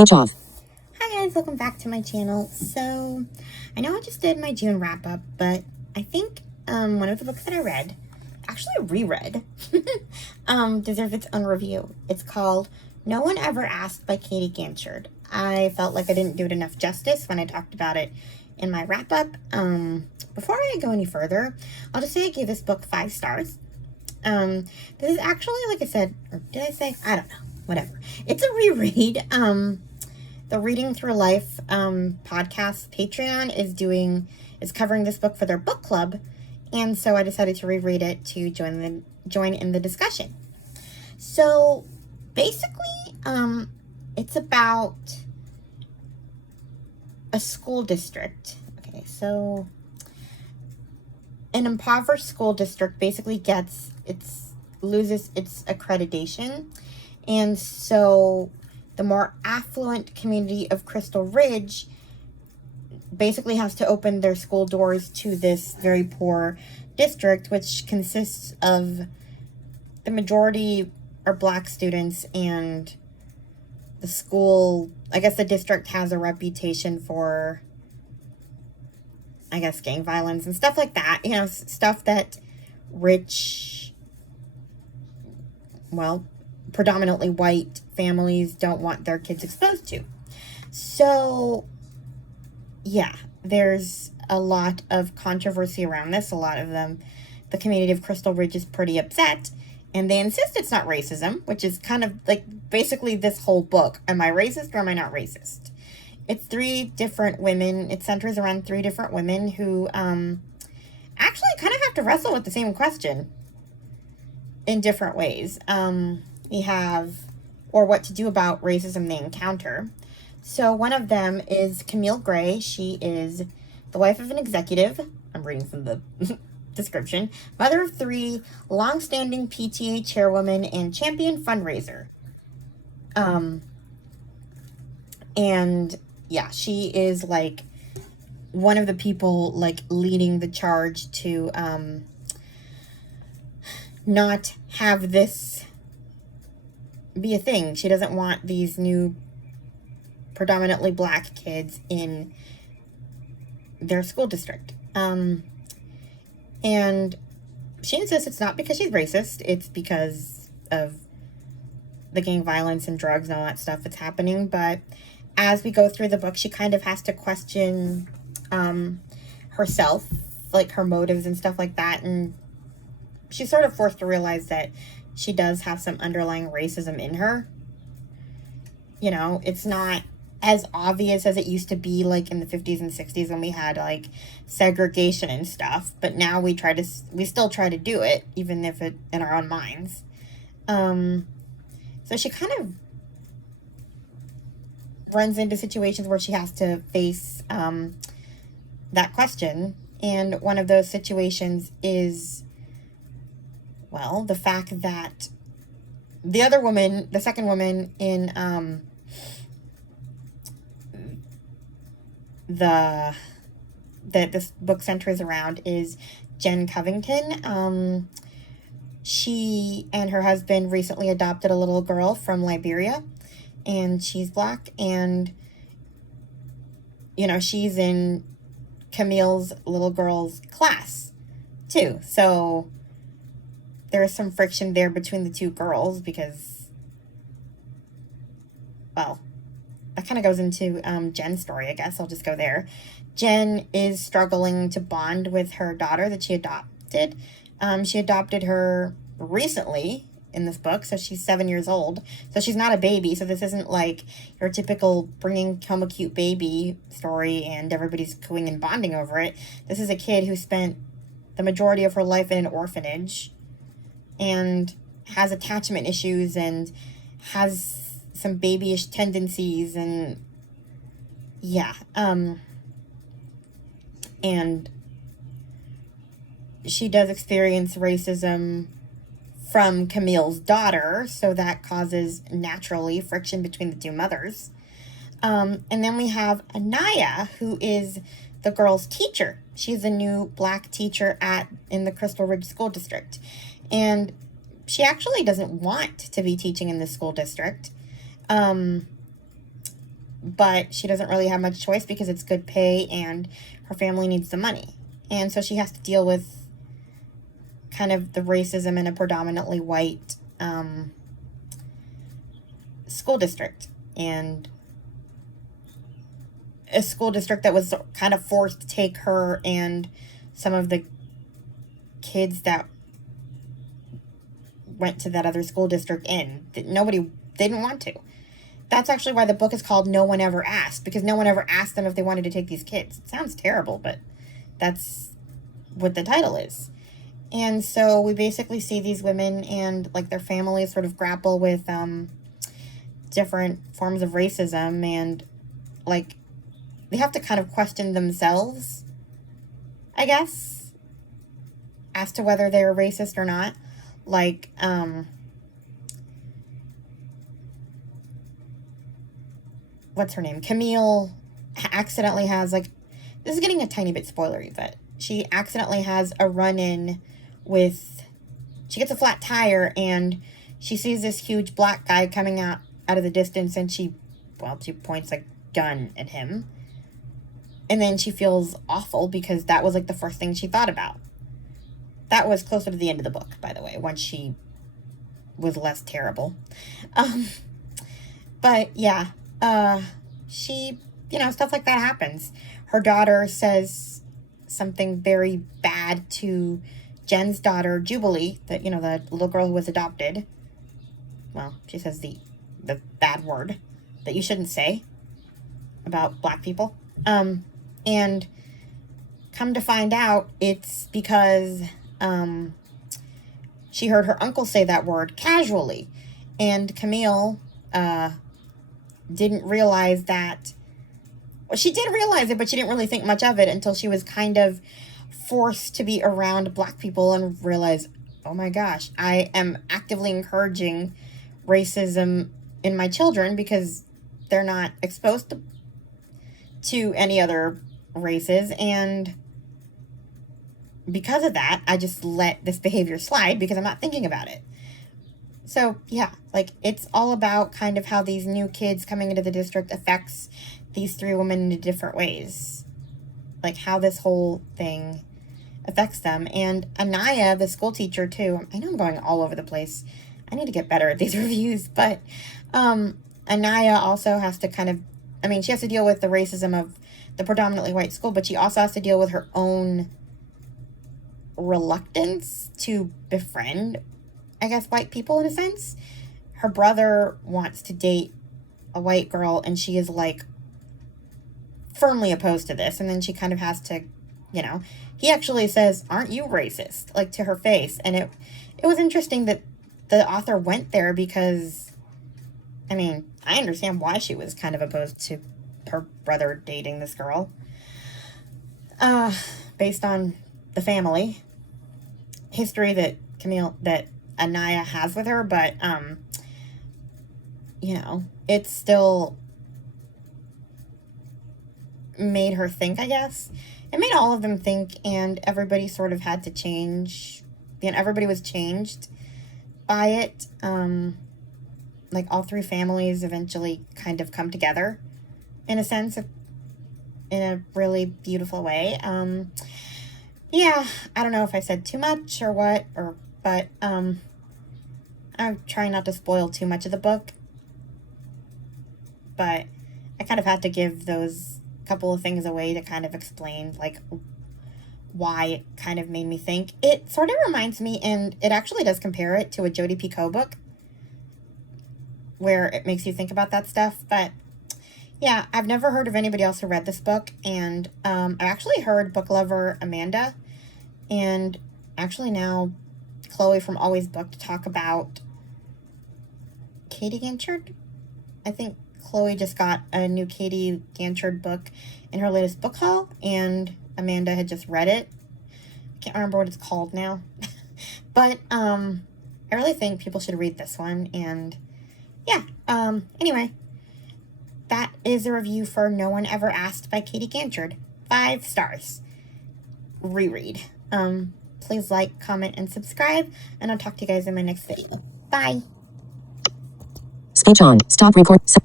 Switch off. Hi guys, welcome back to my channel. So, I know I just did my June wrap up, but I think one of the books that I read, actually reread, deserves its own review. It's called No One Ever Asked by Katie Ganshert. I felt like I didn't do it enough justice when I talked about it in my wrap up. Before I go any further, I'll just say I gave this book 5 stars. This is actually, like I said, or did I say? I don't know. Whatever. It's a reread. The Reading Through Life podcast Patreon is covering this book for their book club, and so I decided to reread it to join in the discussion. So basically, it's about a school district. Okay, so an impoverished school district basically loses its accreditation, and so the more affluent community of Crystal Ridge basically has to open their school doors to this very poor district, which consists of the majority are Black students, and the school, I guess the district has a reputation for, I guess, gang violence and stuff like that. You know, stuff that rich, well, predominantly white families don't want their kids exposed to. So, yeah, there's a lot of controversy around this. A lot of the community of Crystal Ridge is pretty upset, and they insist it's not racism, which is kind of like basically this whole book. Am I racist or am I not racist? It's 3 different women. It centers around 3 different women who actually kind of have to wrestle with the same question in different ways. We have, or what to do about racism they encounter. So one of them is Camille Gray. She is the wife of an executive. I'm reading from the description. Mother of 3, long-standing PTA chairwoman and champion fundraiser. And yeah, she is like one of the people like leading the charge to not have this be a thing. She doesn't want these new predominantly Black kids in their school district. And she insists it's not because she's racist, it's because of the gang violence and drugs and all that stuff that's happening. But as we go through the book, she kind of has to question herself, like her motives and stuff like that, and she's sort of forced to realize that she does have some underlying racism in her. You know, it's not as obvious as it used to be, like in the 50s and 60s when we had like segregation and stuff, but now we still try to do it, even if it in our own minds. So she kind of runs into situations where she has to face that question, and one of those situations is, well, the fact that the other woman, the second woman in that this book centers around is Jen Covington. She and her husband recently adopted a little girl from Liberia, and she's Black, and you know, she's in Camille's little girl's class too. So there's some friction there between the 2 girls because, well, that kind of goes into Jen's story, I guess. I'll just go there. Jen is struggling to bond with her daughter that she adopted. She adopted her recently in this book, so she's 7 years old. So she's not a baby, so this isn't like your typical bringing home a cute baby story and everybody's cooing and bonding over it. This is a kid who spent the majority of her life in an orphanage and has attachment issues and has some babyish tendencies, and yeah, and she does experience racism from Camille's daughter, so that causes naturally friction between the 2 mothers. And then we have Anaya, who is the girl's teacher. She's a new Black teacher in the Crystal Ridge School District, and she actually doesn't want to be teaching in the school district. but she doesn't really have much choice because it's good pay and her family needs the money. And so she has to deal with kind of the racism in a predominantly white school district, and a school district that was kind of forced to take her and some of the kids that went to that other school district in. Nobody didn't want to. That's actually why the book is called No One Ever Asked, because no one ever asked them if they wanted to take these kids. It sounds terrible, but that's what the title is. And so we basically see these women and like their families sort of grapple with different forms of racism, and like they have to kind of question themselves, I guess, as to whether they're racist or not. Like, what's her name? Camille accidentally has, like, this is getting a tiny bit spoilery, but she accidentally has a run-in with, she gets a flat tire, and she sees this huge black guy coming out of the distance, and she points a gun at him. And then she feels awful because that was, like, the first thing she thought about. That was closer to the end of the book, by the way, once she was less terrible. But, yeah, she, stuff like that happens. Her daughter says something very bad to Jen's daughter, Jubilee, the little girl who was adopted. Well, she says the bad word that you shouldn't say about black people. And come to find out, it's because she heard her uncle say that word casually. And Camille didn't realize that. Well, she did realize it, but she didn't really think much of it until she was kind of forced to be around black people and realize, oh my gosh, I am actively encouraging racism in my children because they're not exposed to any other races, and because of that, I just let this behavior slide because I'm not thinking about it. So, yeah, like, it's all about kind of how these new kids coming into the district affects these three women in different ways. Like, how this whole thing affects them. And Anaya, the school teacher, too. I know I'm going all over the place. I need to get better at these reviews. But Anaya also has to kind of, she has to deal with the racism of the predominantly white school, but she also has to deal with her own reluctance to befriend, I guess, white people in a sense. Her brother wants to date a white girl, and she is, like, firmly opposed to this. And then she kind of has to, he actually says, "Aren't you racist?" like, to her face. And it was interesting that the author went there because, I understand why she was kind of opposed to her brother dating this girl, based on the family history that Anaya has with her, but it still made her think, I guess. It made all of them think, and everybody sort of had to change. Everybody was changed by it. Like, all three families eventually kind of come together, in a sense, in a really beautiful way. Yeah, I don't know if I said too much or what, but I'm trying not to spoil too much of the book. But I kind of had to give those couple of things away to kind of explain, like, why it kind of made me think. It sort of reminds me, and it actually does compare it to a Jodi Picoult book, where it makes you think about that stuff. But yeah, I've never heard of anybody else who read this book, and I actually heard book lover Amanda, and actually now Chloe from Always Book to talk about Katie Ganshert. I think Chloe just got a new Katie Ganshert book in her latest book haul, and Amanda had just read it. I can't remember what it's called now. But I really think people should read this one, and yeah, anyway, that is a review for No One Ever Asked by Katie Ganshert. 5 stars. Reread. Please like, comment, and subscribe, and I'll talk to you guys in my next video. Bye. Speech on. Stop record.